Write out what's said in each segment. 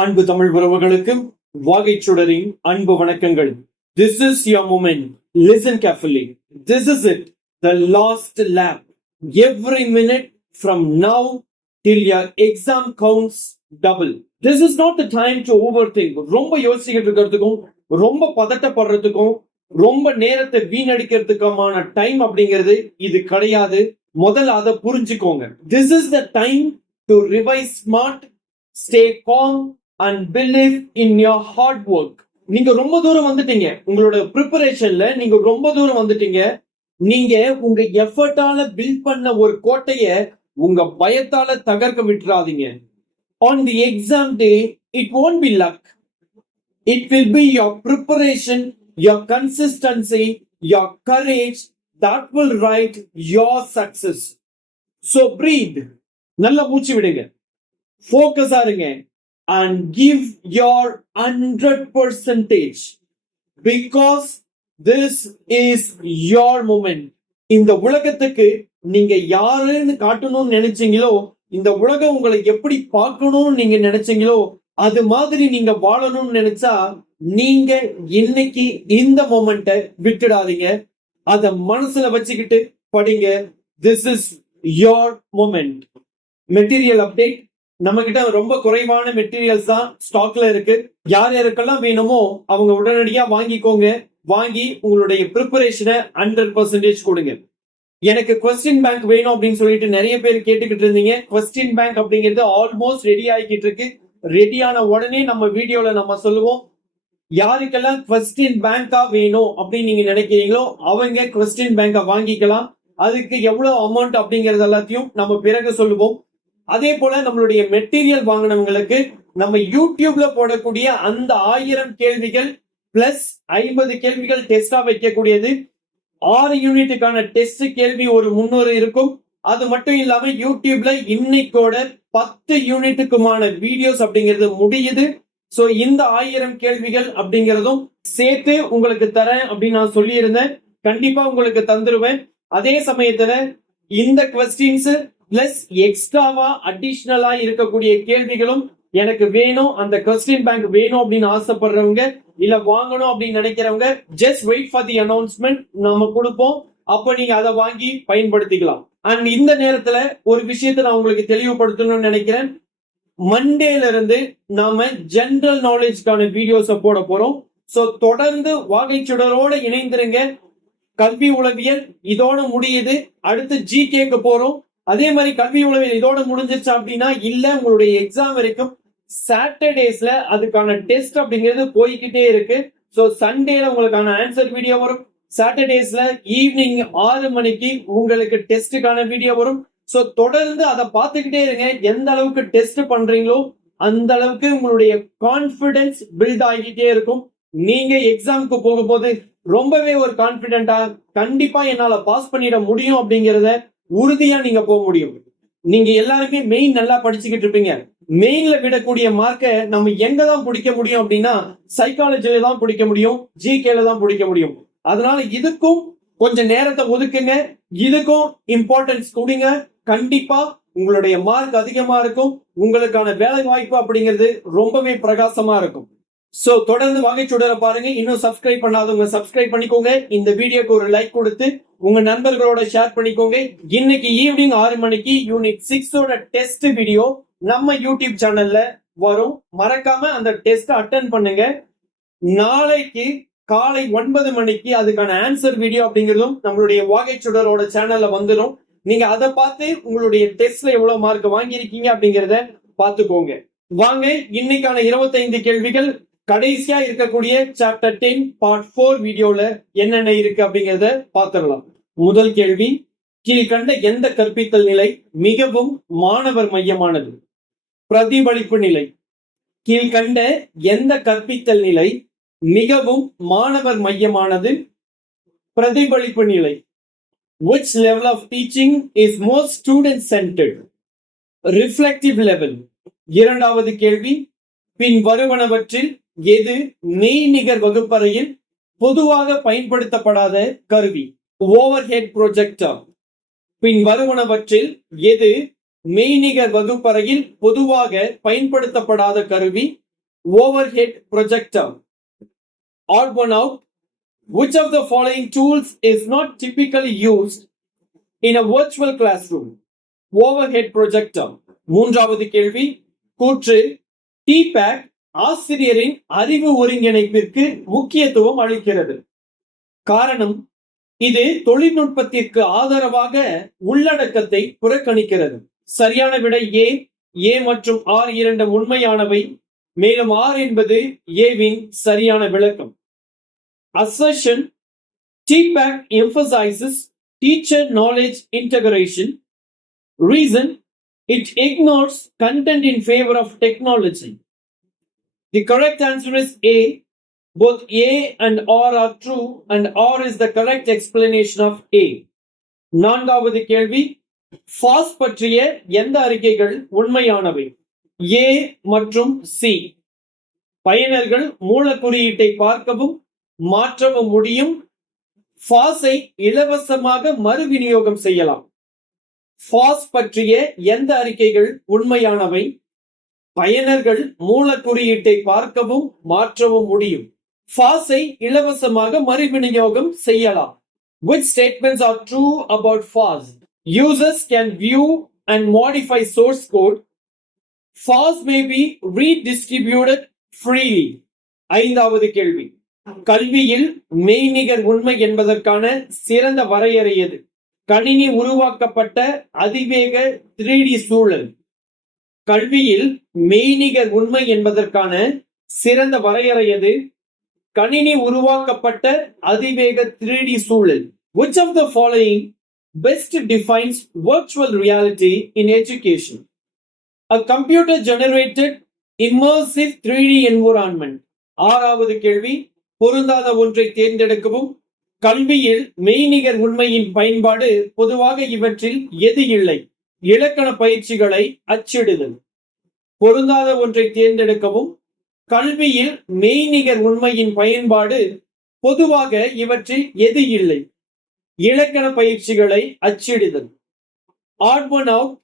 அன்பு தமிழ் உறவுகளுக்கு வாகை சுடரின் அன்பு வணக்கங்கள். This is your moment. Listen carefully. This is it. The last lap. Every minute from now till your exam counts double. This is not the time to overthink. ரொம்ப யோசிக்கிட்டு இருக்கிறதுக்கும் ரொம்ப பதட்டப்படுறதுக்கும் ரொம்ப நேரத்தை வீணடிக்கிறதுக்குமான டைம் அப்படிங்கிறது இது கிடையாது. முதல்ல அதை புரிஞ்சுக்கோங்க. This is the time to revise smart, stay calm and believe in your hard work. நீங்க ரொம்ப தூரம் வந்துட்டீங்க. உங்களோட ப்ரிப்பரேஷன்ல நீங்க ரொம்ப தூரம் வந்துட்டீங்க. நீங்க உங்க எஃபர்ட்டால பில்ட் பண்ண ஒரு கோட்டைய உங்க பயத்தால தகர்க்க விட்டுறாதீங்க. On the exam day, it won't be luck. It will be your preparation, your consistency, your courage that will write your success. So breathe. நல்ல மூச்சு விடுங்க. ஃபோக்கஸா இருங்க. And give your 100% because this is your moment. இந்த உலகத்துக்கு நீங்க யாருன்னு காட்டணும்னு நினைச்சீங்களோ, இந்த உலகம் உங்களை எப்படி பார்க்கணும்னு நீங்க நினைச்சீங்களோ, அது மாதிரி நீங்க வாழணும்னு நினைச்சா நீங்க இன்னைக்கு இந்த மொமெண்ட்டை விட்டுடாதீங்க. அத மனசுல வச்சுக்கிட்டு படிங்க. This is your moment. Material update. நம்ம கிட்ட ரொம்ப குறைவான மெட்டீரியல்ஸ் தான் ஸ்டாக்ல இருக்கு. யார் யாருக்கெல்லாம் வேணுமோ அவங்க உடனடியா வாங்கிக்கோங்க. வாங்கி உங்களுடைய ப்ரிப்பரேஷனை 100% கொடுங்க. எனக்கு கொஸ்டின் பேங்க் வேணும் அப்படின்னு சொல்லிட்டு நிறைய பேர் கேட்டுக்கிட்டு இருந்தீங்க. கொஸ்டின் பேங்க் அப்படிங்கிறது ஆல்மோஸ்ட் ரெடி ஆகிக்கிட்டு இருக்கு. ரெடியான உடனே நம்ம வீடியோல நம்ம சொல்லுவோம். யாருக்கெல்லாம் கொஸ்டின் பேங்கா வேணும் அப்படின்னு நீங்க நினைக்கிறீங்களோ அவங்க கொஸ்டின் பேங்கா வாங்கிக்கலாம். அதுக்கு எவ்வளவு அமௌண்ட் அப்படிங்கறது எல்லாத்தையும் நம்ம பிறகு சொல்லுவோம். அதே போல நம்மளுடைய மெட்டீரியல் வாங்கினவங்களுக்கு நம்ம யூடியூப்ல போடக்கூடிய அந்த 1000 கேள்விகள் பிளஸ் 50 கேள்விகள் டெஸ்டா வைக்கக்கூடியது 6 யூனிட்டுக்கான டெஸ்ட் கேள்வி ஒரு 300 இருக்கும். அது மட்டும் இல்லாம யூடியூப்ல இன்னைக்கோட 10 யூனிட்டுக்குமான வீடியோஸ் அப்படிங்கிறது முடியுது. சோ இந்த 1000 கேள்விகள் அப்படிங்கறதும் சேர்த்து உங்களுக்கு தரேன் அப்படின்னு நான் சொல்லியிருந்தேன். கண்டிப்பா உங்களுக்கு தந்துருவேன். அதே சமயத்துல இந்த கொஸ்டின்ஸ் பிளஸ் எக்ஸ்ட்ராவா அடிஷனலா இருக்கக்கூடிய கேள்விகளும் எனக்கு வேணும், அந்த கொஸ்டின் பேங்க் வேணும் அப்படின்னு ஆசைப்படுறவங்க இல்ல வாங்கணும் அப்படின்னு நினைக்கிறவங்க just wait for the announcement நம்ம கொடுப்போம். அப்ப நீங்க அதை வாங்கி பயன்படுத்திக்கலாம். அண்ட் இந்த நேரத்துல ஒரு விஷயத்தை நான் உங்களுக்கு தெளிவுபடுத்தணும்னு நினைக்கிறேன். மண்டேல இருந்து நாம ஜெனரல் நாலேஜ்க்கான வீடியோஸ் போட போறோம். சோ தொடர்ந்து வாகை சுடரோட இணைந்திருங்க. கல்வி உளவியல் இதோட முடியுது. அடுத்து ஜிகேக்கு போறோம். அதே மாதிரி கல்வி உளவியல் இதோட முடிஞ்சிருச்சு அப்படின்னா இல்ல உங்களுடைய எக்ஸாம் வரைக்கும் சாட்டர்டேஸ்ல அதுக்கான டெஸ்ட் அப்படிங்கிறது போய்கிட்டே இருக்கு. சோ சண்டேல உங்களுக்கான ஆன்சர் வீடியோ வரும். சாட்டர்டேஸ்ல ஈவினிங் 6 மணிக்கு உங்களுக்கு டெஸ்டுக்கான வீடியோ வரும். சோ தொடர்ந்து அதை பார்த்துக்கிட்டே இருங்க. எந்த அளவுக்கு டெஸ்ட் பண்றீங்களோ அந்த அளவுக்கு உங்களுடைய கான்பிடன்ஸ் பில்ட் ஆகிட்டே இருக்கும். நீங்க எக்ஸாமுக்கு போகும்போது ரொம்பவே ஒரு கான்பிடென்டா கண்டிப்பா என்னால பாஸ் பண்ணிட முடியும் அப்படிங்கறத உறுதியா நீங்க போக முடியும். நீங்க எல்லாருமே மெயின் நல்லா படிச்சுக்கிட்டு இருப்பீங்க. மெயின்ல விடக்கூடிய மார்க்கை நம்ம எங்க தான் பிடிக்க முடியும் அப்படின்னா சைக்காலஜில தான் பிடிக்க முடியும், ஜிகேல தான் பிடிக்க முடியும். அதனால இதுக்கும் கொஞ்சம் நேரத்தை ஒதுக்குங்க, இதுக்கும் இம்பார்ட்டன்ஸ் கொடுங்க. கண்டிப்பா உங்களுடைய மார்க் அதிகமா இருக்கும். உங்களுக்கான வேலை வாய்ப்பு அப்படிங்கிறது ரொம்பவே பிரகாசமா இருக்கும். சோ தொடர்ந்து வாகை சுடர பாருங்க. இன்னும் சப்ஸ்கிரைப் பண்ணாதவங்க சப்ஸ்கிரைப் பண்ணிக்கோங்க. இந்த வீடியோக்கு ஒரு லைக் கொடுத்து உங்க நண்பர்களோட ஷேர் பண்ணிக்கோங்க. இன்னைக்கு ஈவினிங் 6 மணிக்கு யூனிட் 6 டெஸ்ட் வீடியோ நம்ம யூடியூப் சேனல்ல வரும். மறக்காம அந்த டெஸ்ட் அட்டென்ட் பண்ணுங்க. நாளைக்கு காலை 9 மணிக்கு அதுக்கான ஆன்சர் வீடியோ அப்படிங்கிறதும் நம்மளுடைய வாகை சுடரோட சேனல்ல வந்துடும். நீங்க அதை பார்த்து உங்களுடைய டெஸ்ட்ல எவ்வளவு மார்க் வாங்கியிருக்கீங்க அப்படிங்கறத பாத்துக்கோங்க. வாங்க இன்னைக்கான 25 கேள்விகள் கடைசியா இருக்கக்கூடிய சாப்டர் 10 பார்ட் 4 வீடியோல என்னென்ன இருக்கு அப்படிங்கறத பாத்துடலாம். முதல் கேள்வி, கீழ்கண்ட எந்த கற்பித்தல் நிலை மிகவும் மாணவர் மையமானது? பிரதிபலிப்பு நிலை. கீழ்கண்ட எந்த கற்பித்தல் நிலை மிகவும் மாணவர் மையமானது? பிரதிபலிப்பு நிலை. Which level of teaching is most student centered? Reflective level. இரண்டாவது கேள்வி, பின் வருவனவற்றில் எது மெய்நிகர் வகுப்பறையில் பொதுவாக பயன்படுத்தப்படாத கருவி? Overhead projector. பின் வருவனவற்றில் எது மெய்நிகர் வகுப்பறையில் பொதுவாக பயன்படுத்தப்படாத கருவி? overhead projector. Odd one out. Which of the following tools is not typically used in a virtual classroom? Overhead projector. மூன்றாவது கேள்வி, கூற்று TPAC ஆசிரியரின் அறிவு ஒருங்கிணைப்பிற்கு முக்கியத்துவம் அளிக்கிறது. காரணம், இது தொழில்நுட்பத்திற்கு ஆதரவாக உள்ளடக்கத்தை புறக்கணிக்கிறது. சரியான விடை ஏ மற்றும் ஆர் இரண்டும் உண்மையானவை. மேலும் ஆர் என்பது ஏவின் சரியான விளக்கம். Assertion: TPAC emphasizes teacher knowledge integration. Reason: it ignores content in favor of technology. The correct answer is A. Both A and R are true and R is the correct explanation of A. நான்காவது கேள்வி, FOSS பற்றிய எந்த அறிக்கைகள் உண்மையானவை? A மற்றும் C. பயனர்கள் மூல குறியீட்டை பார்க்கவும் மாற்றவும் முடியும். FOSS-ஐ இலவசமாக மறுவிநியோகம் செய்யலாம். FOSS பற்றிய எந்த அறிக்கைகள் உண்மையானவை? பயனர்கள் மூல குறியீட்டை பார்க்கவும் மாற்றவும் முடியும். FOSS-ஐ இலவசமாக மறுவிநியோகம் செய்யலாம். Which statements are true about FOSS? Users can view and modify source code. FOSS may be redistributed freely. ஐந்தாவது கேள்வி, கல்வியில் மெய்நிகர் உண்மை என்பதற்கான சிறந்த வரையறை எது? கணினி உருவாக்கப்பட்ட அதிவேக 3D சூழல். கல்வியில் மெய்நிகர் உண்மை என்பதற்கான சிறந்த வரையறை எது? கணினி உருவாக்கப்பட்ட அதிவேக 3D சூழல். Which of the following best defines virtual reality in education? A computer generated immersive 3D environment. ஆறாவது கேள்வி, பொருந்தாத ஒன்றை தேர்ந்தெடுக்கவும். கல்வியில் மெய்நிகர் உண்மையின் பயன்பாடு பொதுவாக இவற்றில் எது இல்லை? இலக்கண பயிற்சிகளை அச்சிடுதல். பொருந்தாத ஒன்றை தேர்ந்தெடுக்கவும். கல்வியில் மெய்நிகர் உண்மையின் பயன்பாடு பொதுவாக இவற்றில் எது இல்லை? இலக்கண பயிற்சிகளை அச்சிடுதல். Odd one out.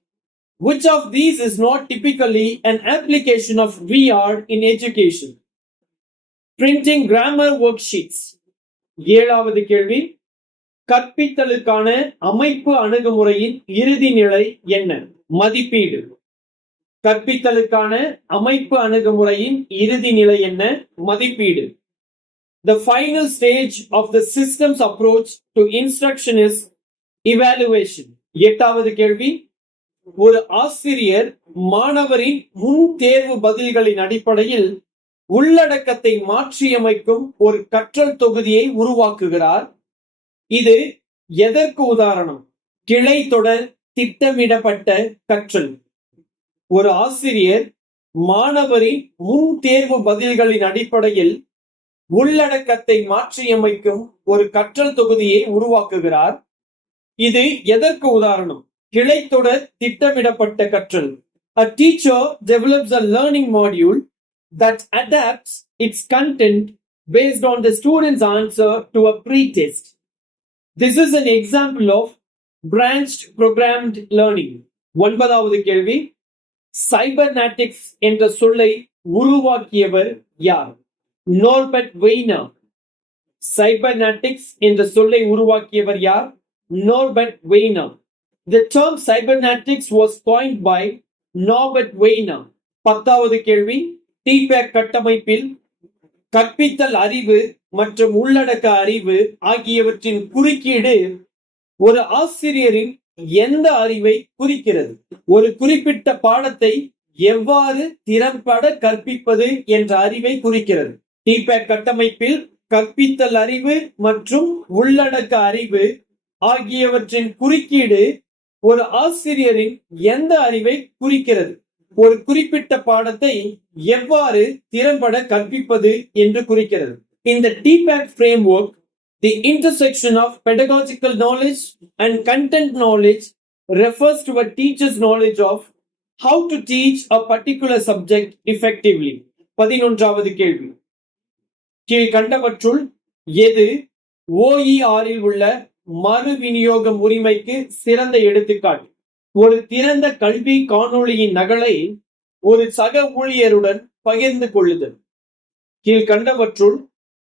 Which of these is not typically an application of VR in education? Printing grammar worksheets. ஏழாவது கேள்வி, கற்பித்தலுக்கான அமைப்பு அணுகுமுறையின் இறுதி நிலை என்ன? மதிப்பீடு. கற்பித்தலுக்கான அமைப்பு அணுகுமுறையின் இறுதி நிலை என்ன? மதிப்பீடு. The final stage of the system's approach to instruction is evaluation. எட்டாவது கேள்வி, ஒரு ஆசிரியர் மாணவரின் முன் தேர்வு பதில்களின் அடிப்படையில் உள்ளடக்கத்தை மாற்றியமைக்கும் ஒரு கற்றல் தொகுதியை உருவாக்குகிறார். இது எதற்கு உதாரணம்? கிளை தொடர் திட்டமிடப்பட்ட கற்றல். ஒரு ஆசிரியர் மாணவரின் முன் தேர்வு பதில்களின் அடிப்படையில் உள்ளடக்கத்தை மாற்றியமைக்கும் ஒரு கற்றல் தொகுதியை உருவாக்குகிறார். இது எதற்கு உதாரணம்? கிளைத்தொடர் திட்டமிடப்பட்ட கற்றல். A teacher develops a learning module that adapts its content based on the student's answer to a pre-test. This is an example of branched programmed learning. ஒன்பதாவது கேள்வி, சைபர்நேட்டிக்ஸ் என்ற சொல்லை உருவாக்கியவர் யார்? Norbert Weiner. சைபர்நேட்டிக்ஸ் என்ற சொல்லை உருவாக்கியவர் யார்? Norbert Weiner. The term cybernetics was coined by Norbert Wiener. பத்தாவது கேள்வி, TPAC கட்டமைப்பில் கற்பித்தல் அறிவு மற்றும் உள்ளடக்க அறிவு ஆகியவற்றின் குறுக்கீடு ஒரு ஆசிரியரின் எந்த அறிவை குறிக்கிறது? ஒரு குறிப்பிட்ட பாடத்தை எவ்வாறு திறம்பட கற்பிப்பது என்ற அறிவை குறிக்கிறது. TPAC கட்டமைப்பில் கற்பித்தல் அறிவு மற்றும் உள்ளடக்க அறிவு ஆகியவற்றின் குறுக்கீடு ஒரு ஆசிரியரின் எந்த அறிவை குறிக்கிறது? ஒரு குறிப்பிட்ட பாடத்தை எவ்வாறு திறம்பட கற்பிப்பது என்று குறிக்கிறது. In the TPAC framework, the intersection of pedagogical knowledge and content knowledge refers to a teacher's knowledge of how to teach a particular subject effectively. 11வது கேள்வி, கீழ்கண்டவற்றுள் எது OER இல் உள்ள மறு விநியோகம் உரிமைக்கு சிறந்த எடுத்துக்காட்டு? ஒரு திறந்த கல்வி காணொளியின் நகலை ஒரு சக ஊழியருடன் பகிர்ந்து கொள்ளுதல். கீழ்கண்டவற்றுள்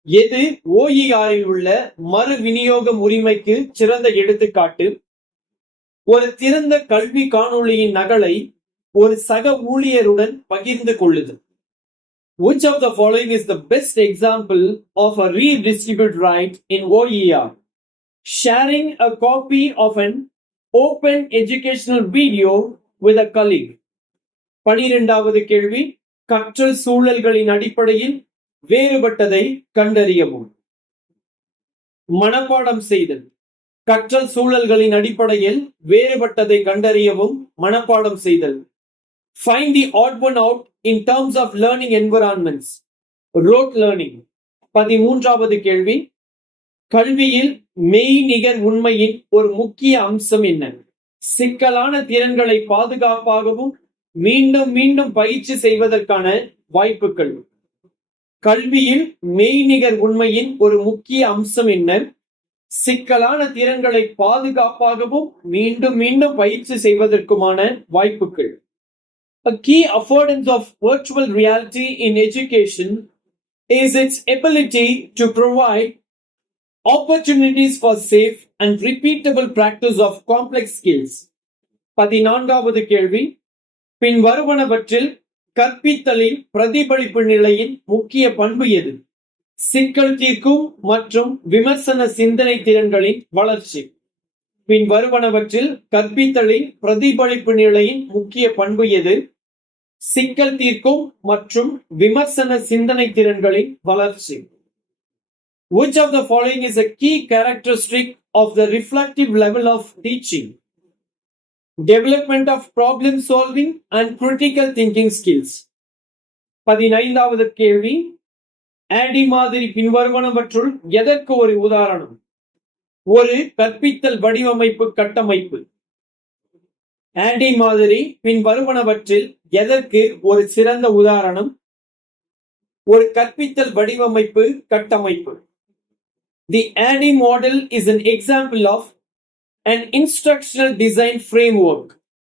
எது OER-இல் உள்ள மறு விநியோகம் உரிமைக்கு சிறந்த எடுத்துக்காட்டு? ஒரு திறந்த கல்வி காணொளியின் நகலை ஒரு சக ஊழியருடன் பகிர்ந்து கொள்ளுதல். Which of the following is the best example of a redistribute right in OER? Sharing a copy of an open educational video with a colleague. 12வது கேள்வி, கற்றல் சூழல்களின் அடிப்படையில் வேறுபட்டதை கண்டறியவும். மனப்பாடம் செய்தல். கற்றல் சூழல்களின் அடிப்படையில் வேறுபட்டதை கண்டறியவும் மனப்பாடம் செய்தல். Find the odd one out in terms of learning environments. Rote learning. 13வது கேள்வி, கல்வியில் மெய்நிகர் உண்மையின் ஒரு முக்கிய அம்சம் என்ன? சிக்கலான திறன்களை பாதுகாப்பாகவும் மீண்டும் மீண்டும் பயிற்சி செய்வதற்கான வாய்ப்புகள். கல்வியில் மெய்நிகர் உண்மையின் ஒரு முக்கிய அம்சம் என்ன? சிக்கலான திறன்களை பாதுகாப்பாகவும் மீண்டும் மீண்டும் பயிற்சி செய்வதற்குமான வாய்ப்புகள். A key affordance of virtual reality in education is its ability to provide opportunities for safe and repeatable practice of complex skills. 14வது கேள்வி, பின் வருவனவற்றில் கற்பித்தலின் பிரதிபலிப்பு நிலையின் முக்கிய பண்பு எது? சிக்கல் தீர்க்கும் மற்றும் விமர்சன சிந்தனை திறன்களின் வளர்ச்சி. பின் வருவனவற்றில் கற்பித்தலின் பிரதிபலிப்பு நிலையின் முக்கிய பண்பு எது? சிக்கல் தீர்க்கும் மற்றும் விமர்சன சிந்தனை திறன்களின் வளர்ச்சி. Which of the following is a key characteristic of the reflective level of teaching? Development of problem solving and critical thinking skills. 15வது கேள்வி, ADDIE மாதிரி பின்வருவனவற்றுள் எதற்கு ஒரு உதாரணம்? ஒரு கற்பித்தல் வடிவமைப்பு கட்டமைப்பு. ADDIE மாதிரி பின் வருவனவற்றில் எதற்கு ஒரு சிறந்த உதாரணம்? ஒரு கற்பித்தல் வடிவமைப்பு கட்டமைப்பு. The ADDIE model is an example of an instructional design framework.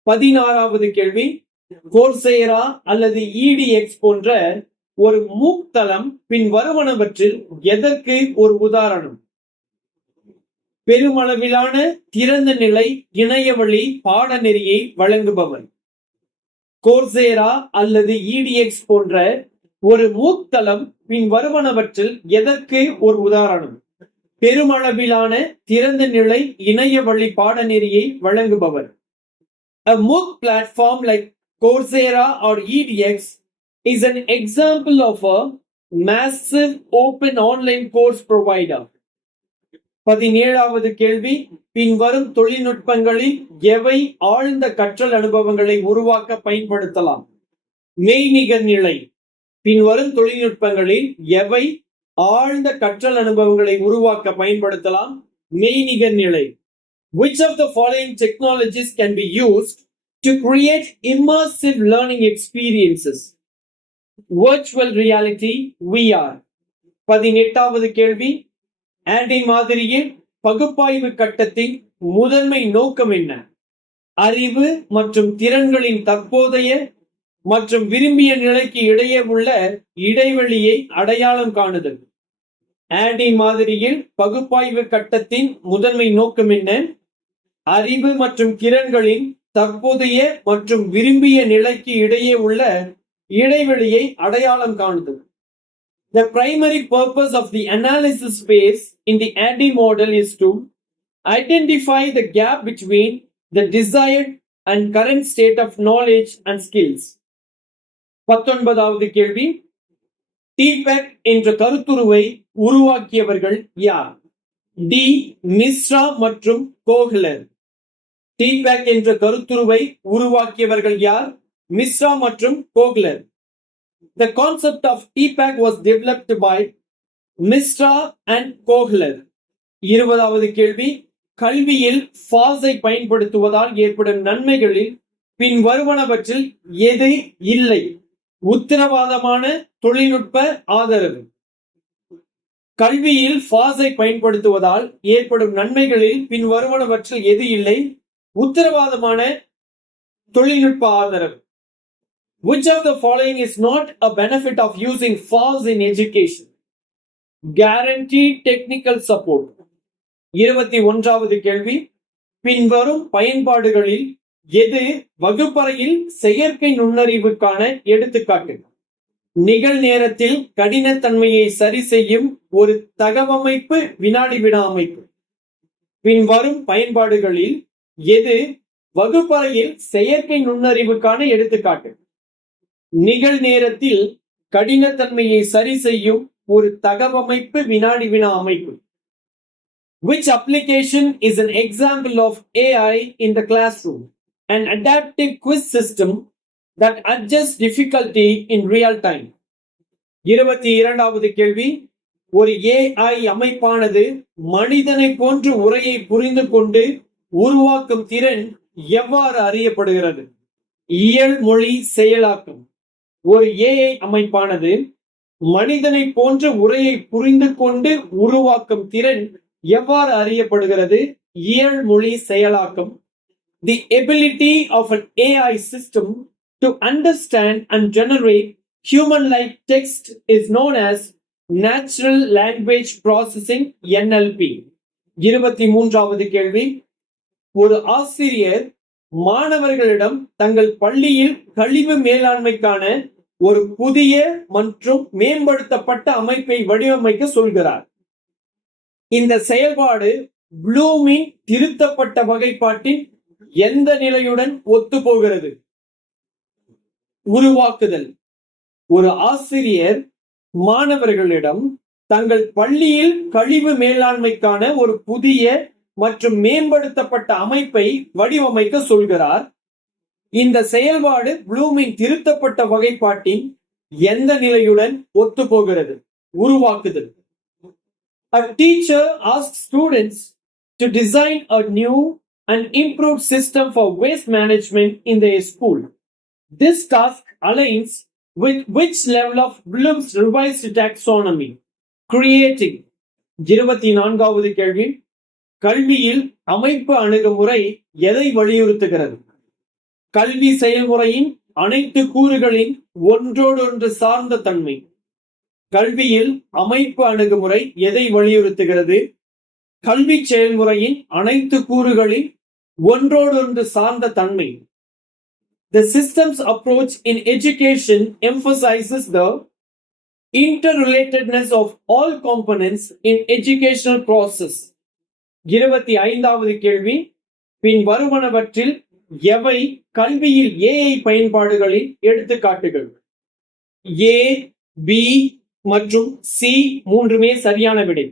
16வது கேள்வி, Coursera அல்லது EDX போன்ற ஒரு MOOC தளம் பின் வருவனவற்றில் எதற்கு ஒரு உதாரணம்? பெருமளவிலான திறந்த நிலை இணையவழி பாடநெறியை வழங்குபவர். Coursera அல்லது EDX போன்ற ஒரு MOOC தளம் பின் வருவனவற்றில் எதற்கு ஒரு உதாரணம்? பெருமளவிலான திறந்த நிலை இணையவழி பாடநெறியை வழங்குபவர். A MOOC platform like Coursera or EDX is an example of a massive open online course provider. 17வது கேள்வி, பின்வரும் தொழில்நுட்பங்களில் எவை ஆழ்ந்த கற்றல் அனுபவங்களை உருவாக்க பயன்படுத்தலாம்? மெய்நிகர் நிலை. பின்வரும் தொழில்நுட்பங்களில் எவை ஆழ்ந்த கற்றல் அனுபவங்களை உருவாக்க பயன்படுத்தலாம்? மெய்நிகர் நிலை. Which of the following technologies can be used to create immersive learning experiences? Virtual reality, VR. 18வது கேள்வி, ADDIE மாதிரியில் பகுப்பாய்வு கட்டத்தின் முதன்மை நோக்கம் என்ன? அறிவு மற்றும் திறன்களின் தற்போதைய மற்றும் விரும்பிய நிலைக்கு இடையே உள்ள இடைவெளியை அடையாளம் காணுதல். ADDIE மாதிரியில் பகுப்பாய்வு கட்டத்தின் முதன்மை நோக்கம் என்ன? அறிவு மற்றும் திறன்களின் தற்போதைய மற்றும் விரும்பிய நிலைக்கு இடையே உள்ள இடைவெளியை அடையாளம் காணுதல். The primary purpose of the analysis phase in the ADDIE model is to identify the gap between the desired and current state of knowledge and skills. 19வது கேள்வி, TPACK என்ற கருத்துருவை உருவாக்கியவர்கள் யார்? டி. மிஸ்ரா மற்றும் கோஹ்லர். TPACK என்ற கருத்துருவை உருவாக்கியவர்கள் யார்? மிஸ்ரா மற்றும் Kohler. The concept of TPACK was developed by Misra and Kohler. 20வது கேள்வி, கல்வியில் FAST-ஐ பயன்படுத்துவதால் ஏற்படும் நன்மைகளில் பின் வருவனவற்றில் எது இல்லை? உத்தரவாதமான தொழில்நுட்ப ஆதரவு. கல்வியில் FAST-ஐ பயன்படுத்துவதால் ஏற்படும் நன்மைகளில் பின் வருவனவற்றில் எது இல்லை? உத்தரவாதமான தொழில்நுட்ப ஆதரவு. Which of the following is not a benefit of using FAS in education? Guaranteed technical support. 21வது கேள்வி, பின்வரும் பயன்பாடுகளில் எது வகுப்பறையில் செயற்கை நுண்ணறிவுக்கான எடுத்துக்காட்டு? நிகழ்நேரத்தில் கடினத்தன்மையை சரி செய்யும் ஒரு தகவமைப்பு வினாடி வினா அமைப்பு. பின்வரும் பயன்பாடுகளில் எது வகுப்பறையில் செயற்கை நுண்ணறிவுக்கான எடுத்துக்காட்டு? நிகழ்நேரத்தில் கடினத்தன்மையை சரி செய்யும் ஒரு தகவமைப்பு வினாடி வினா அமைப்பு. Which application is an example of AI in the classroom? An adaptive quiz system that adjusts difficulty in real time. 22வது கேள்வி, ஒரு AI அமைப்பானது மனிதனை போன்று உரையை புரிந்து கொண்டு உருவாக்கும் திறன் எவ்வாறு அறியப்படுகிறது? இயல் மொழி செயலாக்கம். ஒரு AI அமைப்பானது மனிதனை போன்ற உரையை புரிந்து கொண்டு உருவாக்கும் திறன் எவ்வாறு அறியப்படுகிறது? இயல் மொழி செயலாக்கம். The ability of an AI system to understand and generate human-like text is known as Natural Language Processing, NLP. 23வது கேள்வி, ஒரு ஆசிரியர் மாணவர்களிடம் தங்கள் பள்ளியில் கழிவு மேலாண்மைக்கான ஒரு புதிய மற்றும் மேம்படுத்தப்பட்ட அமைப்பை வடிவமைக்க சொல்கிறார். இந்த செயல்பாடு ப்ளூமின் திருத்தப்பட்ட வகைப்பாட்டின் எந்த நிலையுடன் ஒத்துப்போகிறது? உருவாக்குதல். ஒரு ஆசிரியர் மாணவர்களிடம் தங்கள் பள்ளியில் கழிவு மேலாண்மைக்கான ஒரு புதிய மற்றும் மேம்படுத்தப்பட்ட அமைப்பை வடிவமைக்க சொல்கிறார். இந்த செயல்பாடு ப்ளூமின் திருத்தப்பட்ட வகைப்பாட்டின் எந்த நிலையுடன் ஒத்துப்போகிறது? உருவாக்குதல். A teacher asks students to design a new and improved system for waste management in their school. This task aligns with which level of Bloom's revised taxonomy? Creating. 24வது கேள்வி, கல்வியில் அமைப்பு அணுகுமுறை எதை வலியுறுத்துகிறது? கல்வி செயல்முறையின் அனைத்து கூறுகளின் ஒன்றோடொன்று சார்ந்த தன்மை. கல்வியில் அமைப்பு அணுகுமுறை எதை வலியுறுத்துகிறது? கல்வி செயல்முறையின் அனைத்து கூறுகளின் ஒன்றோடொன்று சார்ந்த தன்மை. The systems approach in education emphasizes the interrelatedness of all components in educational process. 25வது கேள்வி, பின் வருவனவற்றில் எவை கல்வியில் AI பயன்பாடுகளின் எடுத்துக்காட்டுகள்? A, B மற்றும் C மூன்றுமே சரியான விடை.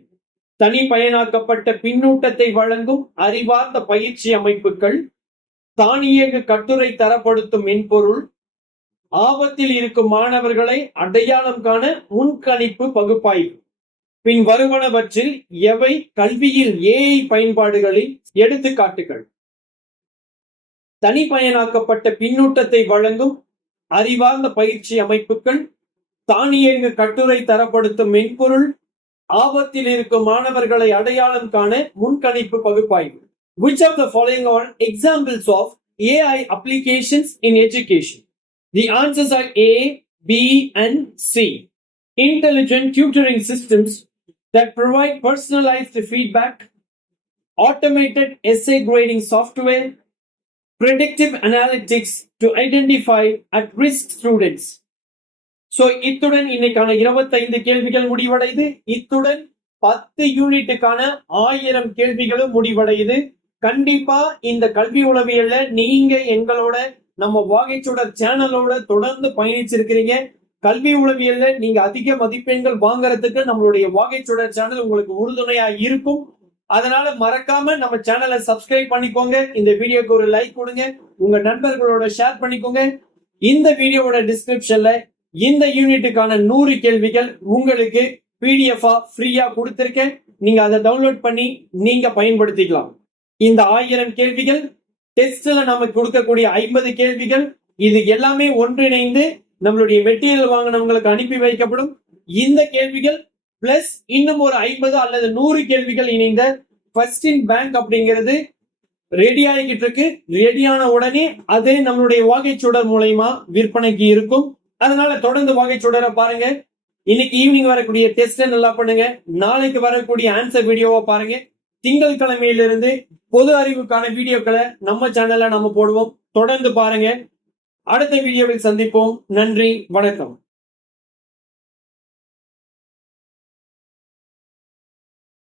தனிப்பயனாக்கப்பட்ட பின்னூட்டத்தை வழங்கும் அறிவார்ந்த பயிற்சி அமைப்புகள், தானியங்கு கட்டுரை தரப்படுத்தும் மென்பொருள், ஆபத்தில் இருக்கும் மாணவர்களை அடையாளம் காண முன்கணிப்பு பகுப்பாய்வு. பின் வருவனவற்றில் எவை கல்வியில் AI பயன்பாடுகளின் எடுத்துக்காட்டுகள்? தனிப்பயனாக்கப்பட்ட பின்னூட்டத்தை வழங்கும் அறிவார்ந்த பயிற்சி அமைப்புகள், தானியங்கு கட்டுரை தரப்படுத்தும் மென்பொருள், ஆபத்தில் இருக்கும் மாணவர்களை அடையாளம் காண முன்கணிப்பு பகுப்பாய்வு. Which of the following are examples of AI applications in education? The answers are A, B and C. Intelligent tutoring systems that provide personalized feedback, automated essay grading software, predictive analytics to identify at-risk students. So, இத்துடன் இன்னைக்கான 25 கேள்விகள் முடிவடையுது. இத்துடன் 10 யூனிட்டுக்கான 1000 கேள்விகளும் முடிவடையுது. கண்டிப்பா இந்த கல்வி உளவியல்ல நீங்க எங்களோட நம்ம வாகைச்சுடர் சேனலோட தொடர்ந்து பயணிச்சிருக்கிறீங்க. கல்வி உளவியல்ல நீங்க அதிக மதிப்பெண்கள் வாங்கறதுக்கு நம்மளுடைய வாகைச்சுடர் சேனல் உங்களுக்கு உறுதுணையா இருக்கும். அதனால மறக்காம நம்ம சேனலை சப்ஸ்கிரைப் பண்ணிக்கோங்க. இந்த வீடியோக்கு ஒரு லைக் கொடுங்க, உங்க நண்பர்களோட ஷேர் பண்ணிக்கோங்க. இந்த வீடியோவோட டிஸ்கிரிப்ஷன்ல இந்த யூனிட்டுக்கான 100 கேள்விகள் உங்களுக்கு PDF ஃப்ரீயா கொடுத்திருக்கேன். நீங்க அதை டவுன்லோட் பண்ணி நீங்க பயன்படுத்திக்கலாம். இந்த 1000 கேள்விகள், டெஸ்ட்ல நமக்கு கொடுக்கக்கூடிய 50 கேள்விகள், இது எல்லாமே ஒன்றிணைந்து நம்மளுடைய மெட்டீரியல் வாங்கினவங்களுக்கு அனுப்பி வைக்கப்படும். இந்த கேள்விகள் பிளஸ் இன்னும் ஒரு 50 அல்லது 100 கேள்விகள் இணைந்த ஃபர்ஸ்ட் இன் பேங்க் அப்படிங்கிறது ரெடி ஆகிக்கிட்டு இருக்கு. ரெடியான உடனே அது நம்மளுடைய வாகைச்சுடர் மூலயமா விற்பனைக்கு இருக்கும். அதனால தொடர்ந்து வாகைச்சுடரை பாருங்க. இன்னைக்கு ஈவினிங் வரக்கூடிய டெஸ்ட் நல்லா பண்ணுங்க. நாளைக்கு வரக்கூடிய ஆன்சர் வீடியோவை பாருங்க. திங்கட்கிழமையிலிருந்து பொது அறிவுக்கான வீடியோக்களை நம்ம சேனல்ல நம்ம போடுவோம். தொடர்ந்து பாருங்க. அடுத்த வீடியோவில் சந்திப்போம். நன்றி, வணக்கம்.